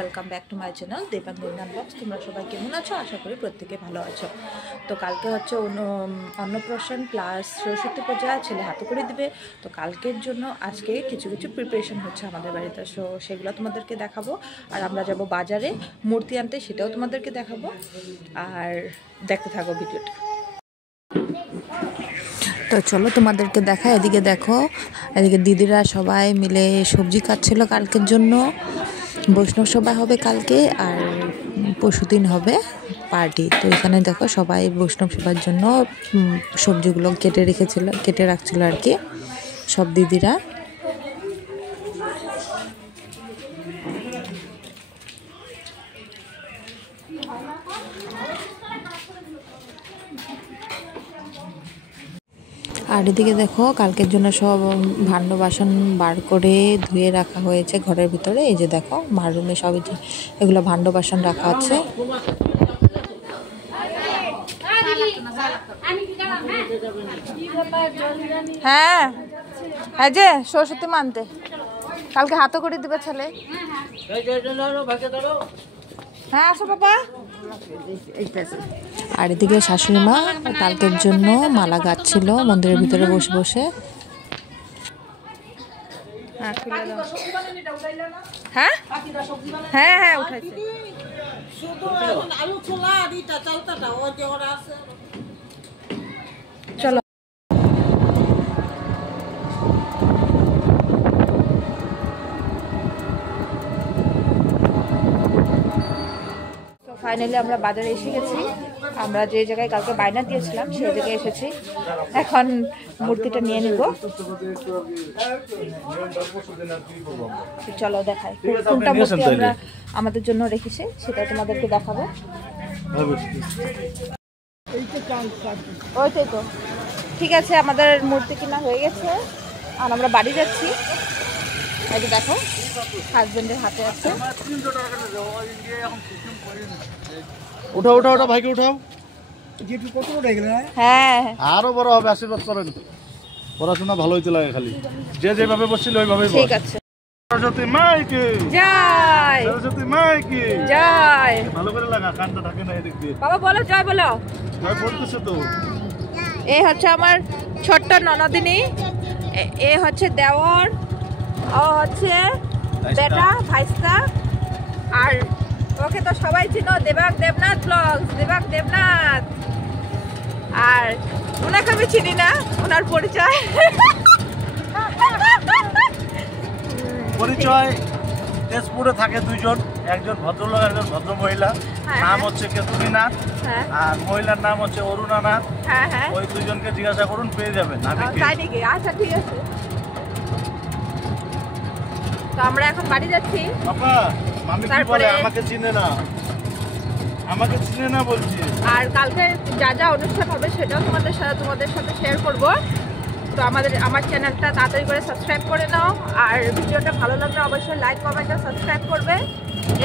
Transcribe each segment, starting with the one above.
Welcome back to my channel Devangi blogs. तुम्हारा सबाई केमन आछो? आशा करी प्रत्येके भालो आछो। तो कालके होच्छे अन्नप्राशन प्लस सरस्वती पूजा, छेले हाथकड़ी दिबे। तो कालकेर जोन्नो आजके किछु किछु प्रिपारेशन होच्छे आमादेर बाड़िते, सो सेगुलो तोमादेरके देखाबो। और आमरा जाबो बाजारे मूर्ति आनते, सेटाओ तोमादेरके देखाबो। और देखते थाको भिडियोटा। तो चलो तुम्हादेरके देखा। एदिके देखो, एदिके दिदिरा सबाई मिले सब्जी काटछिलो कालकेर जोन्नो। বৈষ্ণব সভা হবে কালকে আর পরশুদিন হবে পার্টি। তো এখানে দেখো সবাই বৈষ্ণব সভার জন্য সবজিগুলো কেটে রাখছিল আর কি সব দিদিরা। আর এদিকে দেখো কালকের জন্য সব ভাণ্ড বাসন বার করে ধুয়ে রাখা হয়েছে ঘরের ভিতরে। এই যে দেখো মার রুমে সব এগুলো ভাণ্ড বাসন রাখা আছে। হ্যাঁ হ্যাঁ যে সরস্বতী মানতে কালকে হাতও করে দিবে ছেলে। হ্যাঁ আসো বাবা। আর এদিকে শাশুড়ি মা কালকের জন্য মালা গাচ্ছিল মন্দিরের ভিতরে বসে বসে। হ্যাঁ হ্যাঁ হ্যাঁ উঠাইছে। চলো ফাইনালি আমরা বাজারে এসে গেছি। আমরা যে জায়গায় কালকে বায়না দিয়েছিলাম সেই জায়গায় এসেছি। এখন মূর্তিটা নিয়ে নিব। চলো দেখাই কোনটা মূর্তি আমরা আমাদের জন্য রেখেছি সেটা তোমাদেরকে দেখাবো। ওইটাই তো ঠিক আছে। আমাদের মূর্তি কিনা হয়ে গেছে আর আমরা বাড়ি যাচ্ছি। এই যে দেখো হাজবেন্ডের হাতে আছে। উঠাও উঠাও উঠাও ভাইকে উঠাও। হ্যাঁ আরো বড় হবে, আশীর্বাদ করেন। পড়াশোনা ভালো হইতে লাগে, খালি যে যেভাবে বসছিল ওইভাবেই বস। ঠিক আছে। সরস্বতী মাইকে জয়, সরস্বতী মাইকে জয়। ভালো করে লাগা, কানটা ঢাকে না এদিক দিয়ে। বাবা বলো জয় বলো। জয় বলতেছে তো। এই হচ্ছে আমার ছোট্ট ননদিনী, এ হচ্ছে দেওর, ও হচ্ছে বেটা ভাইস্তা। আর ওকে তো সবাই চিনো, দেবাক দেবনাথ ব্লগস, দেবাক দেবনাথ। আর ওনাকে আমি চিনি না, ওনার পরিচয় তেজপুরে থাকে দুইজন, একজন ভদ্রলোক একজন ভদ্র মহিলা। নাম হচ্ছে কেতুরীনাথ আর মহিলার নাম হচ্ছে অরুণানাথ। ওই দুজনকে জিজ্ঞাসা করুন, পেয়ে যাবেন। তাই নাকি? আচ্ছা ঠিক আছে। তো আমরা এখন বাড়ি যাচ্ছি। বাবা মামি কি বলে? আমাকে চিনে না, আমাকে চিনে না বলছি। আর কালকে যা যা অনুষ্ঠান হবে সেটাও তোমাদের সাথে শেয়ার করব। তো আমার চ্যানেলটা তাড়াতাড়ি করে সাবস্ক্রাইব করে নাও। আর ভিডিওটা ভালো লাগলে অবশ্যই লাইক কমেন্ট আর সাবস্ক্রাইব করবে।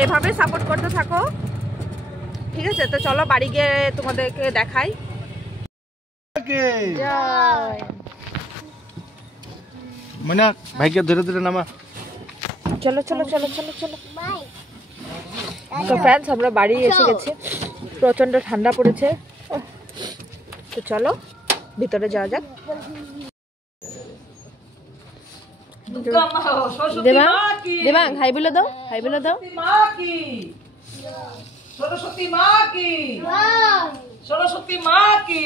এভাবে সাপোর্ট করতে থাকো, ঠিক আছে? তো চলো বাড়ি গিয়ে তোমাদেরকে দেখাই। মনা ভাইকে ধীরে ধীরে নামা। চলো চলো চলো চলো চলো। তো ফ্রেন্ডস আমরা বাড়ি এসে গেছি, প্রচন্ড ঠান্ডা পড়েছে। তো চলো ভিতরে যাওয়া যাক। দেবাং হাই বলে দাও, হাই বলে দাও। সরস্বতী মা কি, সরস্বতী মা কি।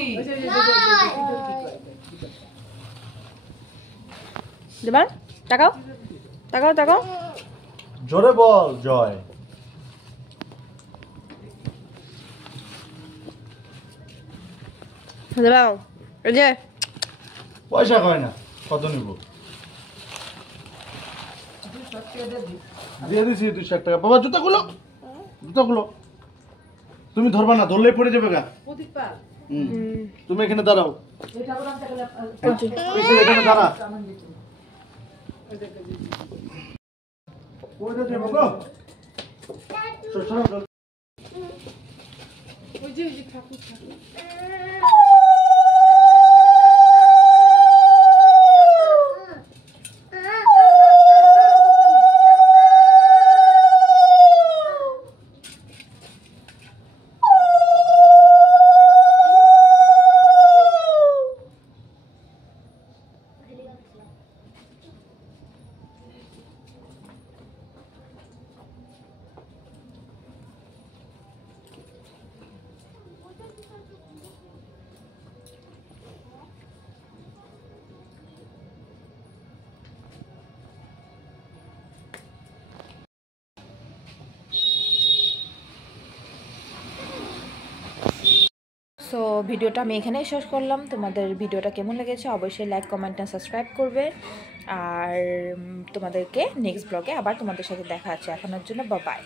দেবাং তাকাও তাকাও তাকাও, জোরে বল জয়। দেবাং এই যে পয়সা কয় না, কত নিব? দিয়ে দিছি 200 টাকা। বাবা জুতাগুলো, জুতাগুলো তুমি ধরবা না, ধরলেই পড়ে যাবে গা। তুমি এখানে দাঁড়াও, এখানে দাঁড়া। পড়ে যাবে গো। সো ভিডিওটা আমি এখানেই শেষ করলাম। তোমাদের ভিডিওটা কেমন লেগেছে অবশ্যই লাইক, কমেন্ট আর সাবস্ক্রাইব করবে। আর তোমাদেরকে নেক্সট ব্লগে আবার তোমাদের সাথে দেখা আছে। এখনের জন্য বাই।